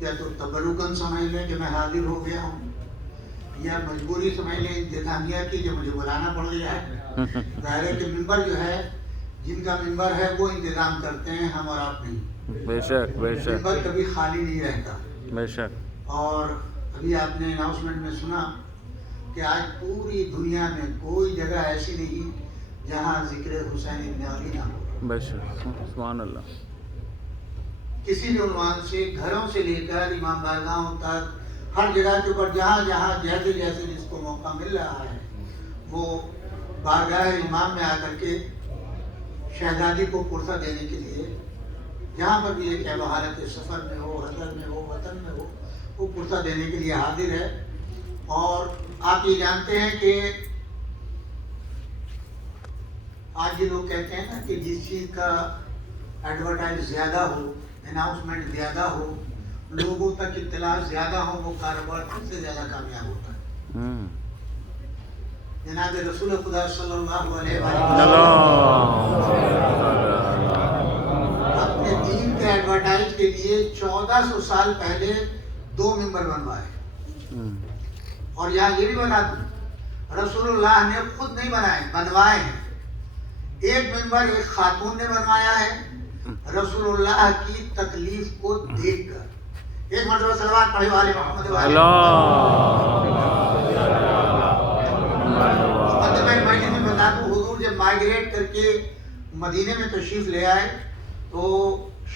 یا تو تبرکن سمجھ لیں کہ میں حاضر ہو گیا ہوں، یا مجبوری سمجھ لیں انتظامیہ کی کہ مجھے بلانا پڑ گیا ہے۔ ظاہر ہے کہ ممبر جو ہے، جن کا ممبر ہے وہ انتظام کرتے ہیں، ہم اور آپ نہیں۔ بے شک بے شک ممبر کبھی خالی نہیں رہتا۔ بے شک۔ اور ابھی آپ نے اناؤنسمنٹ میں سنا کہ آج پوری دنیا میں کوئی جگہ ایسی نہیں جہاں ذکر حسین ابن علی نہ ہو۔ بے شک، سبحان اللہ۔ کسی بھی عنوان سے، گھروں سے لے کر امام بارگاہوں تک، ہر جگہ کے اوپر جہاں جہاں جیسے جیسے جس کو موقع مل رہا ہے وہ بارگاہ امام میں آ کر کے شہزادی کو پرسہ دینے کے لیے، جہاں پر بھی یہ کہ وہ حالت سفر میں ہو، حضر میں ہو، وطن میں ہو، وہ پرسہ دینے کے لیے حاضر ہے۔ اور آپ یہ جانتے ہیں کہ آج یہ لوگ کہتے ہیں نا کہ جس چیز کا ایڈورٹائز زیادہ ہو، اناؤنسمنٹ زیادہ ہو، لوگوں تک اطلاع زیادہ ہو، وہ کاروبار سب سے زیادہ کامیاب ہوتا ہے۔ جناب رسول خدا صلی اللہ علیہ وسلم اپنے دین کے ایڈورٹائز کے لیے 1400 سال پہلے 2 ممبر بنوائے۔ اور یہاں یہ بھی بنا دوں، رسول اللہ نے خود نہیں بنائے، بنوائے ہیں۔ ایک ممبر ایک خاتون نے بنوایا ہے رسول اللہ کی تکلیف کو دیکھ کر۔ ایک مرتبہ صلوات پڑھے والے محمد میں بتا دوں، حضور جب مائگریٹ کر کے مدینے میں تشریف لے آئے تو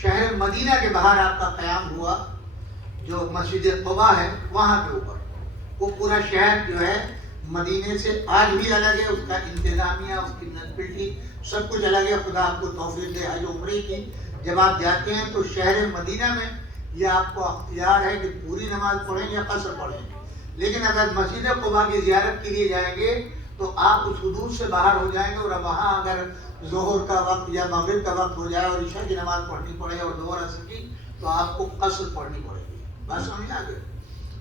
شہر مدینہ کے باہر آپ کا قیام ہوا، جو مسجد قباء ہے وہاں کے اوپر۔ وہ پورا شہر جو ہے مدینے سے آج بھی الگ ہے، اس کا انتظامیہ، اس کی نسبتی سب کچھ الگ ہے۔ خدا آپ کو توفیق دے حج عمرے کی۔ جب آپ جاتے ہیں تو شہر مدینہ میں یہ آپ کو اختیار ہے کہ پوری نماز پڑھیں یا قصر پڑھیں، لیکن اگر مسجد قباء کی زیارت کے لیے جائیں گے تو آپ اس حدود سے باہر ہو جائیں گے، اور وہاں اگر ظہر کا وقت یا مغرب کا وقت ہو جائے اور عشاء کی نماز پڑھنی پڑے اور ظہر اثر کی، تو آپ کو قصر پڑھنی پڑے گی۔ بات سمجھ آ گئی؟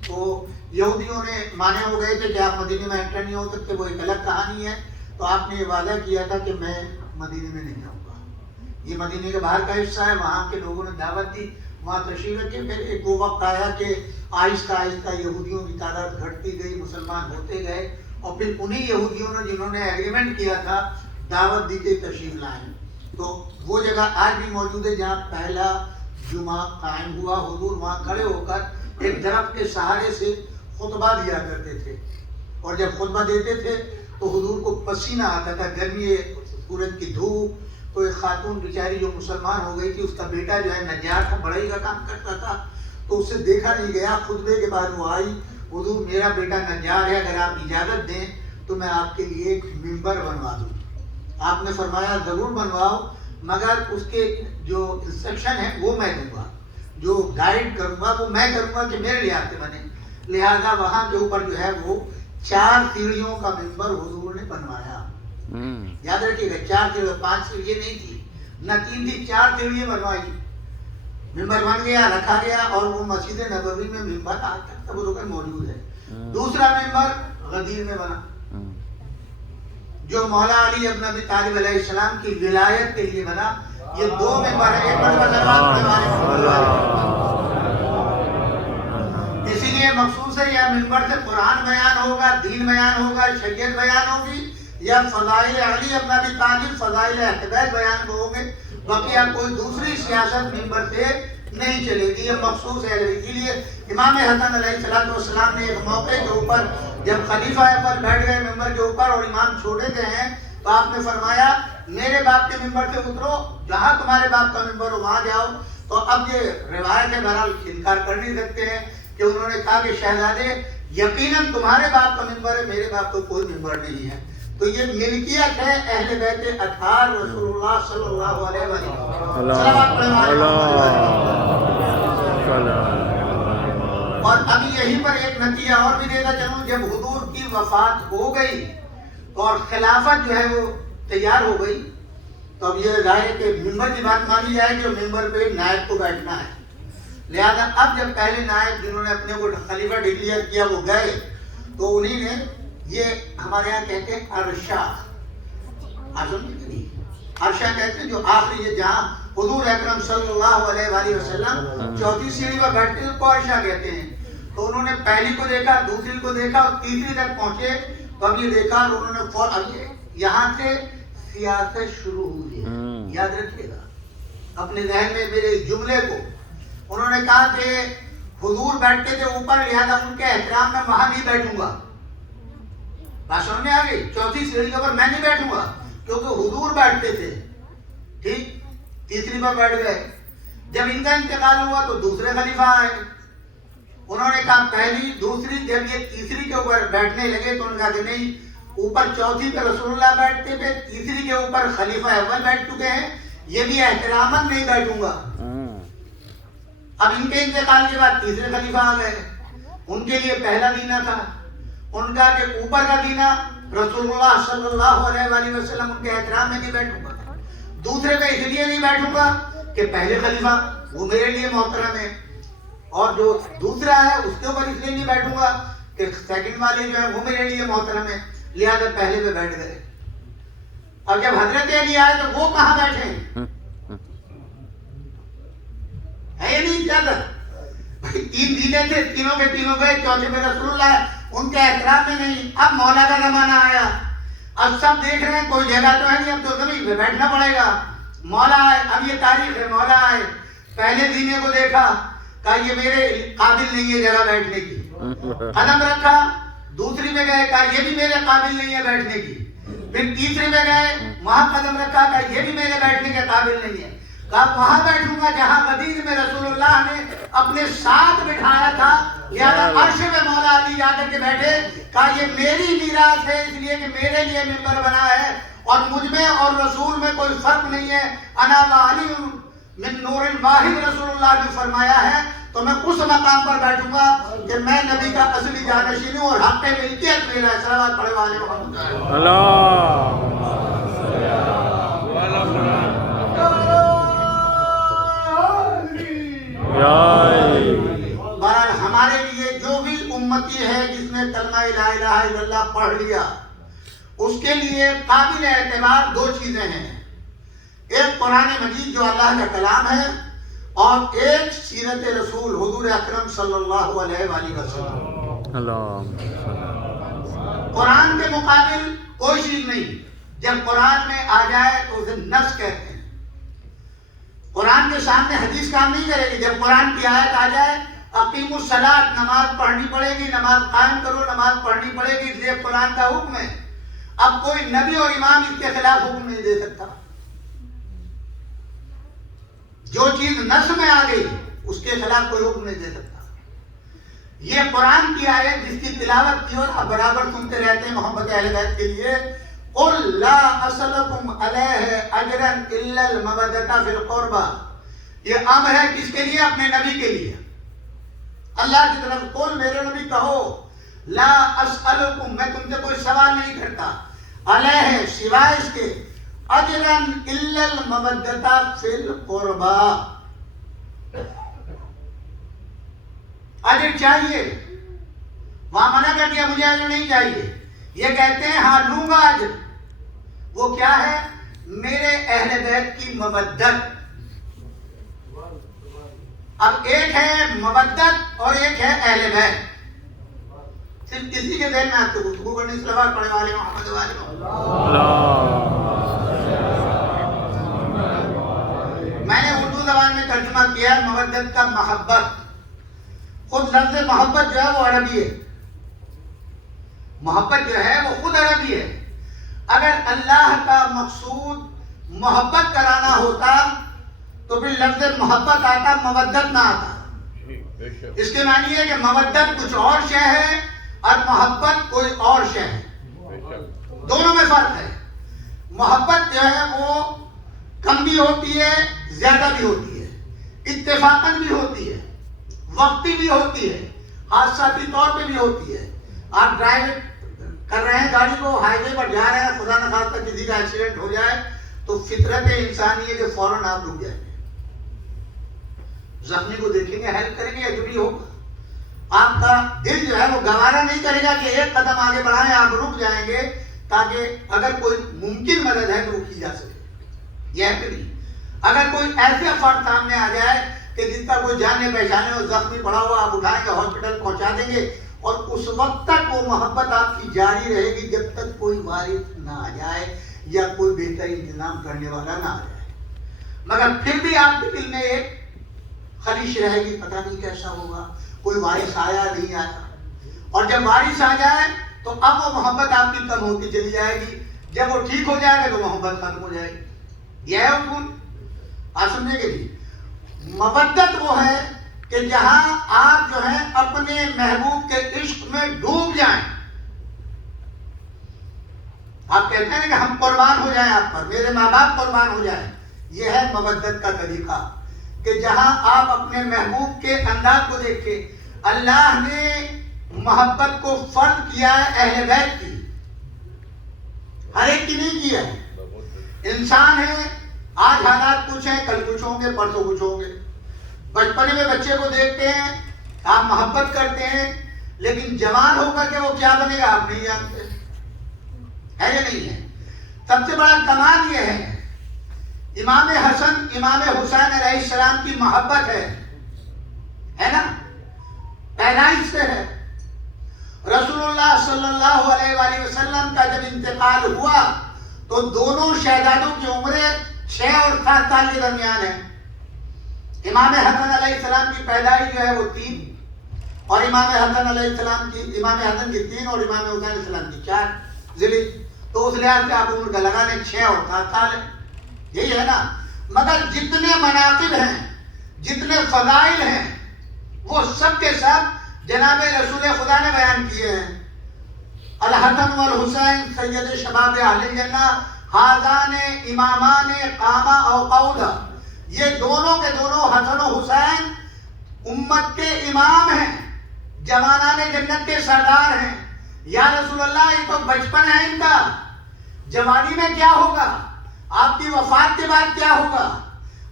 تو یہودیوں نے مانے ہو گئے تھے کہ آپ مدینے میں انٹر نہیں ہو سکتے، وہ ایک الگ کہانی ہے۔ تو آپ نے یہ وعدہ کیا تھا کہ میں مدینے میں نہیں آؤں گا، یہ مدینے کے باہر کا حصہ ہے۔ وہاں کے لوگوں نے دعوت دی، وہاں تشریف رکھے۔ پھر ایک وہ وقت آیا کہ آہستہ آہستہ یہودیوں کی تعداد گھٹتی گئی، مسلمان ہوتے گئے، اور پھر انہی یہودیوں نے جنہوں نے ایگریمنٹ کیا تھا دعوت دی کہ تشریف لائیں۔ تو وہ جگہ آج بھی موجود ہے جہاں پہلا جمعہ قائم ہوا۔ حضور وہاں کھڑے ہو کر ایک درخت کے سہارے سے خطبہ دیا کرتے تھے، اور جب خطبہ دیتے تھے تو حضور کو پسینہ آتا تھا، گرمی سورج کی دھوپ۔ تو ایک خاتون بیچاری جو مسلمان ہو گئی تھی، اس کا بیٹا جو ہے نجار کا بڑھئی کا کام کرتا تھا، تو اسے دیکھا نہیں گیا۔ خطبے کے بعد وہ آئی، حضور میرا بیٹا نجار ہے، اگر آپ اجازت دیں تو میں آپ کے لیے ایک ممبر بنوا دوں۔ آپ نے فرمایا ضرور بنواؤ، مگر اس کے جو انسٹرکشن ہے وہ میں دوں گا، جو گائیڈ کروں گا وہ میں کروں گا کہ میرے لحاظ سے بنے۔ لہذا وہاں کے اوپر جو ہے وہ 4 سیڑھیوں کا ممبر حضور نے بنوایا۔ یاد رکھیے گا، 4 سیڑھیاں، 5 سیڑھیاں نہیں تھی، نہ 3 تھی، 4 سیڑھیاں بنوائی۔ ممبر بن گیا، رکھا گیا، اور وہ مسجد نبوی میں ممبر آج تک تبرکن موجود ہے۔ دوسرا ممبر غدیر میں بنا، جو مولا علی ابن ابی طالب علیہ السلام کی ولایت کے لیے بنا۔ یہ 2 ممبر ہیں، ایک اسی لیے مخصوص ہے، یا ممبر سے قرآن بیان ہوگا، دین بیان ہوگا، شریعت بیان ہوگی، یا فضائل علی ابن ابی طالب، فضائل اہل بیت بیان ہوں گے۔ بقیہ کوئی دوسری سیاست ممبر سے نہیں چلے گی، یہ مخصوص ہے۔ اسی لیے امام حسن علیہ السلام نے ایک موقع کے اوپر جب خلیفہ پر بیٹھ گئے ممبر کے اوپر اور امام چھوڑے گئے ہیں، تو آپ نے فرمایا میرے باپ کے ممبر سے اترو، جہاں تمہارے باپ کا ممبر ہو وہاں جاؤ۔ تو اب یہ روایت ہے، بہرحال انکار کر نہیں سکتے ہیں کہ انہوں نے کہا کہ شہزادے یقیناً تمہارے باپ کا ممبر ہے، میرے باپ کا کوئی ممبر نہیں ہے۔ تو یہ ملکیت ہے اہل بیت اطہار رسول اللہ صلی اللہ علیہ وسلم۔ اور ابھی یہیں پر ایک نتیجہ اور بھی دیتا چلوں، جب حضور کی وفات ہو گئی اور خلافت جو ہے وہ تیار ہو گئی، تو اب یہ ظاہر ہے کہ ممبر کی بات مانی جائے کہ ممبر پہ نائب کو بیٹھنا ہے۔ لہذا اب جب پہلے نائب جنہوں نے اپنے کو خلیفہ ڈکلیئر کیا وہ گئے، تو انہی نے یہ ہمارے یہاں کہتے ہیں عرشہ، عرشہ کہتے ہیں جو آخری جہاں حضور اکرم صلی اللہ علیہ وآلہ وسلم چوتھی سیڑھی پر بیٹھتے ہیں، عائشہ کہتے ہیں، تو انہوں نے پہلی کو دیکھا، دوسری کو دیکھا اور تیسری تک پہنچے تو اب یہ دیکھا اور انہوں نے اب یہاں سے سیاست شروع ہوئی ہے۔ یاد رکھیے گا اپنے ذہن میں میرے اس جملے کو، انہوں نے کہا کہ حضور بیٹھتے تھے اوپر، لہذا ان کے احترام میں وہاں نہیں بیٹھوں گا۔ بات سمجھ میں آ گئی؟ چوتھی سیڑھی کے اوپر میں نہیں بیٹھوں گا کیونکہ حضور بیٹھتے تھے، ٹھیک؟ تیسری پر بیٹھ گئے۔ جب ان کا انتقال ہوا تو دوسرے خلیفہ آئے، انہوں نے کہا پہلی دوسری، جب یہ تیسری کے اوپر بیٹھنے لگے تو انہوں نے کہا کہ نہیں، اوپر چوتھی پہ رسول اللہ بیٹھتے تھے، تیسری کے اوپر خلیفہ اول بیٹھ چکے ہیں، یہ بھی احتراماً نہیں بیٹھوں گا۔ اب ان کے انتقال کے بعد تیسرے خلیفہ آ گئے، ان کے لیے پہلا دینا تھا، ان کا کہ اوپر کا دینا رسول اللہ صلی اللہ علیہ وآلہ وسلم ان کے احترام میں نہیں بیٹھوں گا، دوسرے پہ اس لیے نہیں بیٹھوں گا کہ پہلے خلیفہ وہ میرے لیے محترم ہے، اور جو دوسرا ہے اس کے اوپر اس لیے نہیں بیٹھوں گا کہ سیکنڈ والے جو ہے وہ میرے لیے محترم ہے، لہذا پہلے پہ بیٹھ گئے۔ اب جب حضرت علی آئے تو وہ کہاں بیٹھے ہیں؟ ہے یہ نہیں اجازت؟ تین دینے تھے، تینوں کے تینوں گئے، چوتھے پہ رسول اللہ، ان کے احترام میں نہیں۔ اب مولا کا زمانہ آیا، اب سب دیکھ رہے ہیں کوئی جگہ تو ہے نہیں، اب تو زمین پہ بیٹھنا پڑے گا۔ مولا آئے، اب یہ تاریخ ہے، مولا آئے، پہلے دینے کو دیکھا، کہا یہ میرے قابل نہیں ہے جگہ بیٹھنے کی، قدم رکھا، دوسری میں گئے، کہا یہ بھی میرے قابل نہیں ہے بیٹھنے کی، پھر تیسرے میں گئے، وہاں قدم رکھا، کہا یہ بھی میرے بیٹھنے کے قابل نہیں ہے، کہا وہاں بیٹھوں گا جہاں غدیر میں رسول اللہ نے اپنے ساتھ بٹھایا تھا، لہذا عرش میں مولا علی جا کر کے بیٹھے، کہا یہ میری میراث ہے اس لیے کہ میرے لیے ممبر بنا ہے، اور مجھ میں اور رسول میں کوئی فرق نہیں ہے، انا وعلی من نور واحد رسول اللہ نے فرمایا ہے، تو میں اس مقام پر بیٹھوں گا کہ میں نبی کا اصلی جانشین ہوں اور حق ملکیت میرا ہے۔ صلوات پڑھے والے محمد بہرحال ہمارے لیے جو بھی امتی ہے جس نے کلمہ لا الہ الا اللہ پڑھ لیا، اس کے لیے قابل اعتبار دو چیزیں ہیں، ایک قرآن مجید جو اللہ کا کلام ہے، اور ایک سیرت رسول حضور اکرم صلی اللہ علیہ وآلہ وسلم۔ قرآن کے مقابل کوئی چیز نہیں، جب قرآن میں آ جائے تو اسے نص کہتے ہیں، قرآن کے سامنے حدیث کام نہیں کرے گی۔ جب قرآن کی آیت آ جائے اقیم الصلاۃ، نماز پڑھنی پڑے گی، نماز قائم کرو، نماز پڑھنی پڑے گی، اس لیے قرآن کا حکم ہے۔ اب کوئی نبی اور امام اس کے خلاف حکم نہیں دے سکتا، جو چیز نص میں آ گئی اس کے خلاف کوئی حکم نہیں دے سکتا۔ یہ قرآن کی آیت جس کی تلاوت کی اور آپ برابر سنتے رہتے ہیں محبت اہل بیت کے لیے، قل لا اسلکم علیہ اجرا الا المودۃ فی القربى، یہ امر ہے کس کے لیے؟ اپنے نبی کے لیے، اللہ کی طرف۔ قل میرے نبی کہو، لا اسألکم، میں تم سے کوئی سوال نہیں کرتا، علیہ سوائے اس کے، اجرا الا المودۃ فی القربى، اجر چاہیے، وہاں منع کر دیا مجھے اجر نہیں چاہیے، یہ کہتے ہیں ہاں لوں گا اجر، وہ کیا ہے؟ میرے اہل بیت کی مودت۔ اب ایک ہے مودت اور ایک ہے اہل بیت، صرف کسی کے ذہن میں آپ کو گفتگو کرنی، صلوات پڑھے والے محمد والے میں نے اردو زبان میں ترجمہ کیا مودت کا محبت۔ خود لفظ محبت جو ہے وہ عربی ہے، محبت جو ہے وہ خود عربی ہے۔ اگر اللہ کا مقصود محبت کرانا ہوتا تو پھر لفظ محبت آتا، مودت نہ آتا۔ اس کے معنی ہے کہ مودت کچھ اور شے ہے اور محبت کوئی اور شے ہے، دونوں میں فرق ہے۔ محبت جو ہے وہ کم بھی ہوتی ہے، زیادہ بھی ہوتی ہے، اتفاقاً بھی ہوتی ہے، وقتی بھی ہوتی ہے، حادثاتی طور پہ بھی ہوتی ہے۔ آپ ڈرائیو کر رہے ہیں گاڑی کو، ہائی وے پر جا رہے ہیں، خدا نخواستہ کسی کا ایکسیڈنٹ ہو جائے تو فطرت انسانی ہے کہ فوراً آپ رک جائیں گے، زخمی کو دیکھیں گے، ہیلپ کریں گے، یا جو بھی ہوگا، آپ کا دل جو ہے وہ گوارا نہیں کرے گا کہ ایک قدم آگے بڑھائیں، آپ رک جائیں گے تاکہ اگر کوئی ممکن مدد ہے تو وہ کی جا سکے، یہ ہے کہ نہیں؟ اگر کوئی ایسے فرد سامنے آ جائے کہ جس کا کوئی جاننے پہچانے اور زخمی پڑا ہوا آپ اٹھائیں گے ہاسپٹل پہنچا دیں گے اور اس وقت تک وہ محبت آپ کی جاری رہے گی جب تک کوئی وارث نہ آ جائے یا کوئی بہتر انتظام کرنے والا نہ آ جائے. مگر پھر بھی آپ کے دل میں ایک خلیش رہے گی پتہ نہیں کیسا ہوگا, کوئی وارث آیا نہیں آیا. اور جب وارث آ جائے تو اب وہ محبت آپ کی کم ہوتی چلی جائے گی. جب وہ ٹھیک ہو جائے گا تو محبت ختم ہو جائے گی. یہ ہے اصول. آپ سمجھے گے جی, مودت وہ ہے کہ جہاں آپ جو ہے اپنے محبوب کے عشق میں ڈوب جائیں. آپ کہتے ہیں کہ ہم قربان ہو جائیں آپ پر, میرے ماں باپ قربان ہو جائیں. یہ ہے مودت کا طریقہ کہ جہاں آپ اپنے محبوب کے انداز کو دیکھیں. اللہ نے محبت کو فرض کیا ہے اہل بیت کی, ہر ایک کی نہیں کیا ہے. انسان ہے, آج حالات کچھ ہیں, کل کچھ ہوں گے, پرسوں کچھ ہوں گے. بچپنے میں بچے کو دیکھتے ہیں, آپ محبت کرتے ہیں, لیکن جوان ہو کر کے وہ کیا بنے گا آپ نہیں جانتے. ہے یا نہیں ہے؟ سب سے بڑا کمال یہ ہے امام حسن امام حسین علیہ السلام کی محبت ہے نا, پیدائش سے ہے. رسول اللہ صلی اللہ علیہ وآلہ وسلم کا جب انتقال ہوا تو دونوں شہزادوں کی عمریں 6 اور 7 سال کے درمیان ہے. امام حسن علیہ السلام کی پیدائش جو ہے وہ 3 اور امام حسن علیہ السلام کی, امام حسن کی 3 اور امام حسین علیہ السلام کی 4 ذیل. تو اس لحاظ سے آپ عمر کا لگانے 6 اور 7 سال ہے. یہی ہے نا. مگر جتنے مناقب ہیں, جتنے فضائل ہیں, وہ سب کے سب جناب رسول خدا نے بیان کیے ہیں. الحسن والحسین سید شباب اہل الجنہ ہذان امامان قاما او قعودا. یہ دونوں کے دونوں حسن و حسین امت کے امام ہیں, جوانان جنت کے سردار ہیں. یا رسول اللہ یہ تو بچپن ہے ان کا, جوانی میں کیا ہوگا, آپ کی وفات کے بعد کیا ہوگا.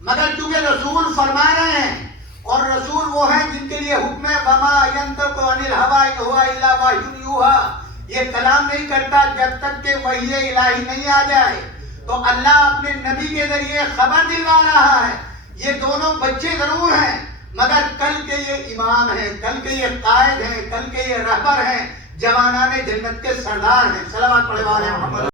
مگر چونکہ رسول فرما رہے ہیں اور رسول وہ ہیں جن کے لیے حکم ہے وما ينطق عن الهوى ان هو الا وحی یوحى, یہ کلام نہیں کرتا جب تک کہ وحی الہی نہیں آ جائے. تو اللہ اپنے نبی کے ذریعے خبر دلوا رہا ہے. یہ دونوں بچے ضرور ہیں مگر کل کے یہ امام ہیں, کل کے یہ قائد ہیں, کل کے یہ رہبر ہیں, جوانان جنت کے سردار ہیں. صلوات پڑھے والے محمد.